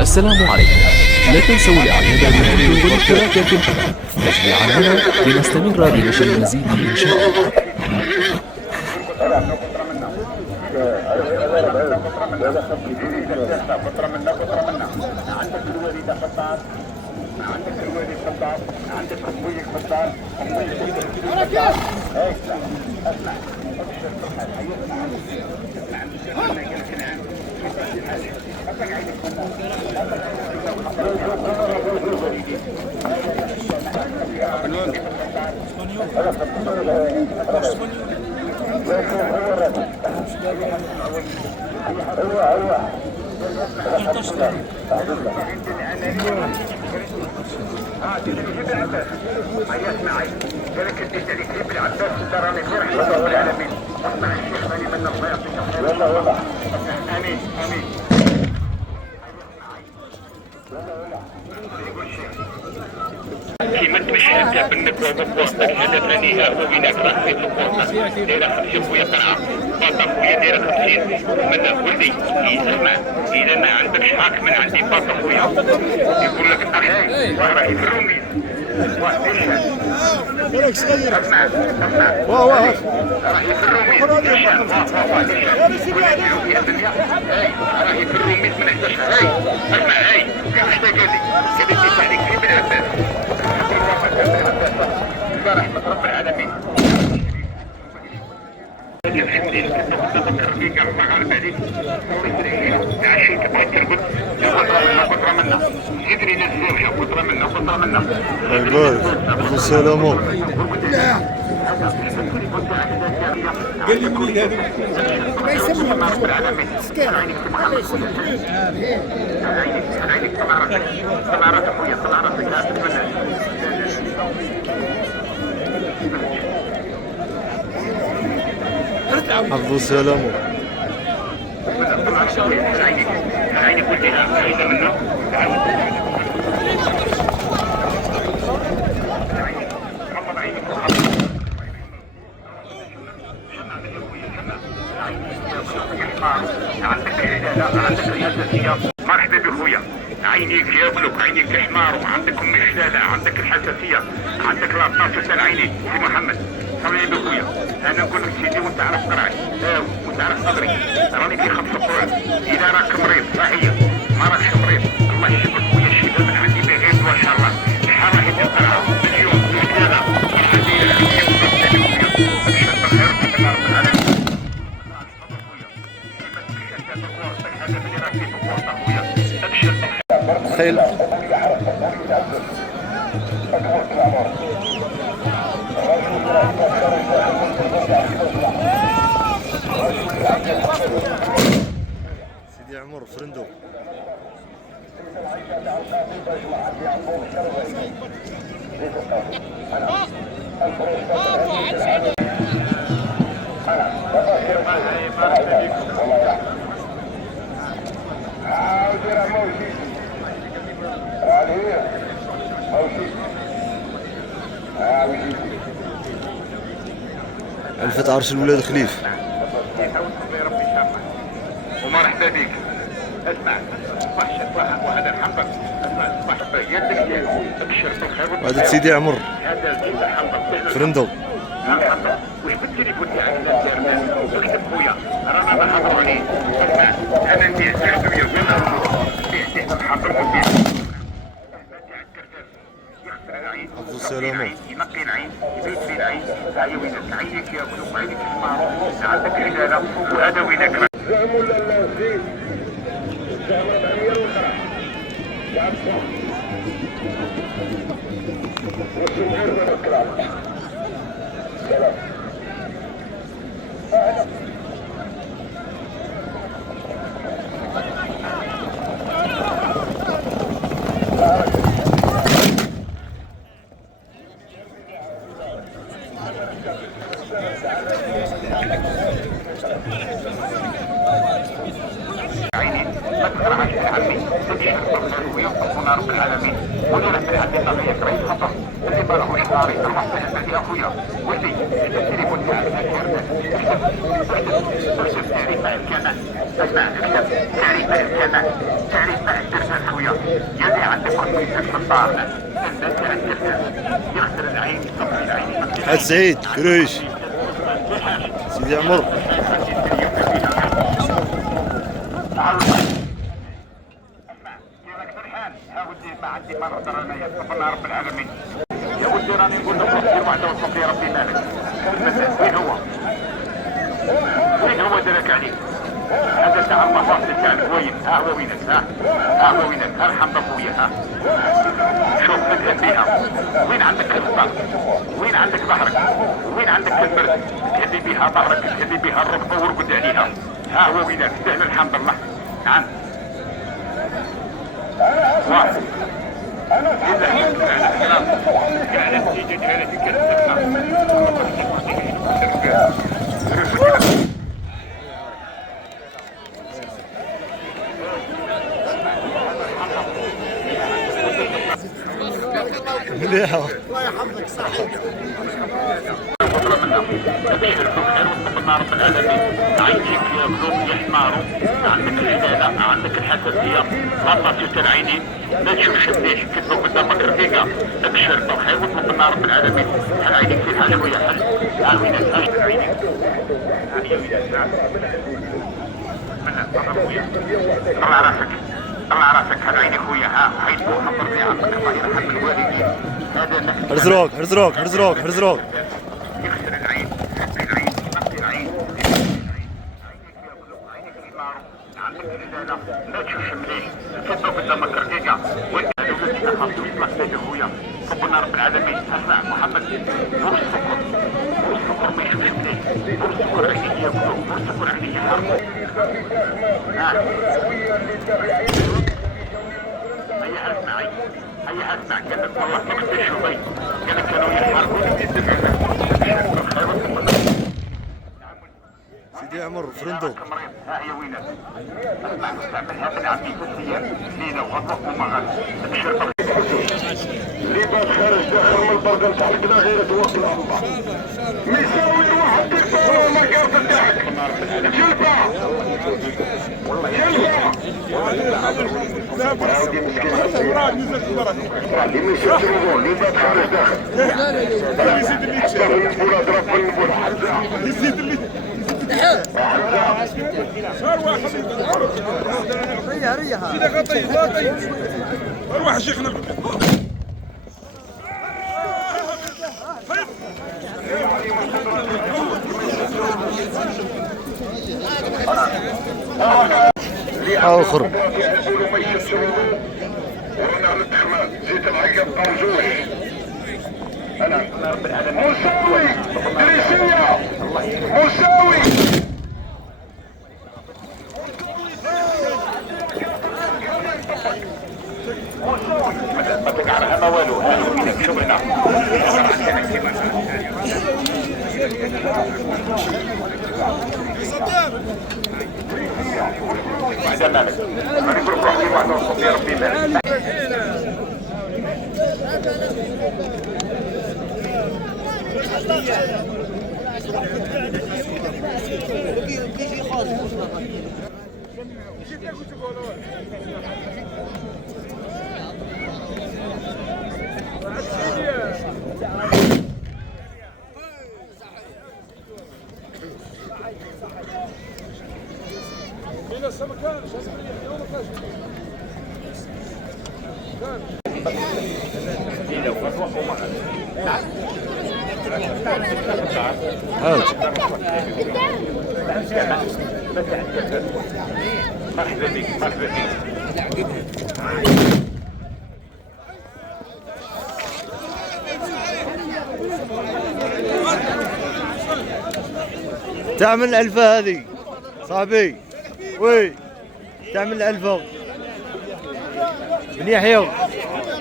السلام عليكم. لا تنسوا الاعجاب بالفيديو والاشتراك في القناة تشجيعا لنا لنستمر بنشر المزيد ان شاء الله. كيما تمشى بالنكوة بالبوسطة الهدف نهائي وبينك راه في البوسطة دايرة 50 خويا قرعة باطا خويا دايرة 50 من ولدي اسمع إذا ما عندكش حاك من عندي باطا خويا يقول لك أخي واه راهي في الروميز واه ديشان اسمع واه راهي في الروميز ديشان واه ديشان ولكن يا دنيا راهي في الروميز من حداشها اسمع كيفاش تقالي ديك عليك في بن عباس رحمة رب العالمين. الحمد لله تذكر فيك المغاربة هذيك عشيت بغيت ترقد قطرة منا يدري للزوجة قطرة منا البارد سلامو قال لي وليد هذا ما يسمى رب العالمين سكان عينك طلع راسك خويا طلع راسك حفظوا سلامو عينك ولدها عايزة منه مرحبا بخويا عينيك ياكلك عينيك حمار وعندك ام الشلاله عندك الحساسيه عندك لاطاس تاع عينيك سي محمد صلي بخويا انا نقول لك سيدي وانت عارف قرعي وانت عارف صدري راني في 5 قرون اذا راك مريض صحيح ما راكش مريض الله يشفيك خويا الشفاء من عندي بغير ما شاء الله الحراحي ديال القرعه مليون الشلاله خيل سيدي عمر فرندو الفت عرش الولاد خليف. ربي يسامحك ومرحبا بك. اسمع صح وهذا الحنظل. اسمع صح يدك ابشر بالخير. وهذا سيدي عمر هذا الحنظل فرندو. وش بالتليفون تاعك اكتب خويا رانا نحضروا عليه. اسمع انا نبيع سحبيه وين نبيع الحنظل ونبيع يغسل العين عفو السلامة. ينقي العين يبيت في العين. ها هي وينك عينك ياكلوا وعينك يسمعوا. عندك عداله وهذا وينك. عيني ما تقرعش يا عمي. تمشي الخير ويوقفنا رب العالمين. وانا رح نلعب بقضية رئيس خطر اللي ما راهوش طاري. راح نحب يا اخويا ولدي التليفون تاعك اكتب تعريف الكمال. اسمع اكتب تعريف الكمال. تعريف الترسل خويا يلي عندك كمبيوتر في الدار. الناس تاع الترسل يغسل العين يصفي العين. حاج سعيد كريش سيدي عمر. ها ودي ما عندي ما نقدر انا يصبرنا رب العالمين. يا ودي راني نقول لك دير واحده وصفي ربي مالك. وين هو؟ وين هو درك عليك؟ هذا تاع المفاصل تاعك وين؟ ها هو وينك؟ ها هو وينك؟ ها الحمد خويا. ها شوف تذهب بها. وين عندك الخطر؟ وين عندك ظهرك؟ وين عندك البرد؟ تهدي بها ظهرك تهدي بها الركبه وارقد عليها. ها هو وينك؟ سهل الحمد لله. نعم واحد مليحة. الله يحفظك صحيح. رب العالمين. عينيك يا قلوب يحماروا. عندك العداله عندك الحساسيه غطت العينين ما تشوفش مليح كتبوا قدامك رقيقه. ابشر بالخير واطلب من رب العالمين. حل عينيك فيها شويه حل. ها وينك؟ ها عينيك ها هي وينك. طلع راسك طلع راسك. هذا عيني خويا. ها حيد وخبر بها الله يرحم الوالدين. هذا هرزروك هرزروك هرزروك هرزروك. يغسل العين العين ينقي العين. عينك يمارو عندك العداله ما تشوفش مليح كتبوا قدامك رقيقه. وانت ولدي اخاف يوصلك بيت خويا. ربنا رب العالمين. اسمع محمد مو السكر مو السكر ما يشوفش مليح. مو السكر عينيك ياكلوا مو السكر عينيك يحرقوا. هيا اسمع هيا اسمع. قالك والله تقتل شوي. قالك كانوا يحرقوا سيدي عمر فرندو. ها هي وينك؟ اسمع نستعملها من عمي في الثياب لينا وغضب ومغل. ابشر لباس خارج داخل من البرد نتعلقنا غير توصل الله. مساوي الواحد تكسر المكان تاعك. جلبة اللي مش يشربون لباس خارج داخل. يزيد اللي تشرب النبول اضرب بالنبول حزة. يزيد اللي ريح ريح. كده طيب لا طيب. اروح يا شيخنا. اخر زيت العقب موجود. مساوي دريسية مساوي. ما تقعرها ما والو. هنا شوف هنا بعد مالك انا نقول روحي واحد نوصل يا ربي مالك. مرحبا بك مرحبا بك. تعمل الألفة هذه صاحبي. وي تعمل الألفة بن يحيى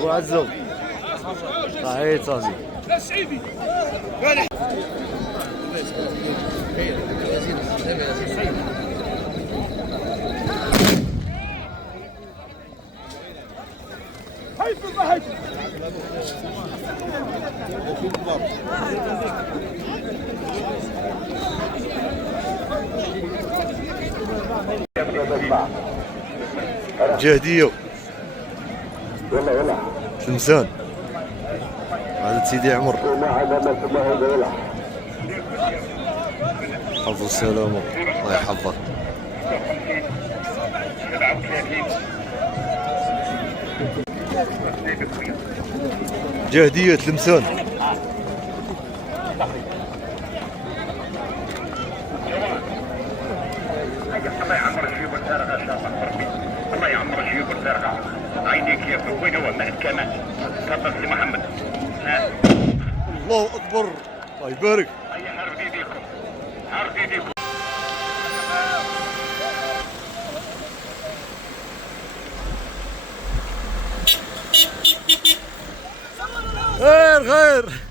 وعزو صحيح صاحبي. جهدية تلمسان هذا سيدي عمر حفظ السلامة الله يحفظك. جهدية تلمسان الله يعمر الجيوب الفارغة ان شاء الله ربي. الله يعمر الجيوب الفارغة. عينيك يا ابني. وين هو معك كمان؟ تفضل سي محمد. الله أكبر الله يبارك. هيا حرف ايديكم حرف ايديكم. خير خير.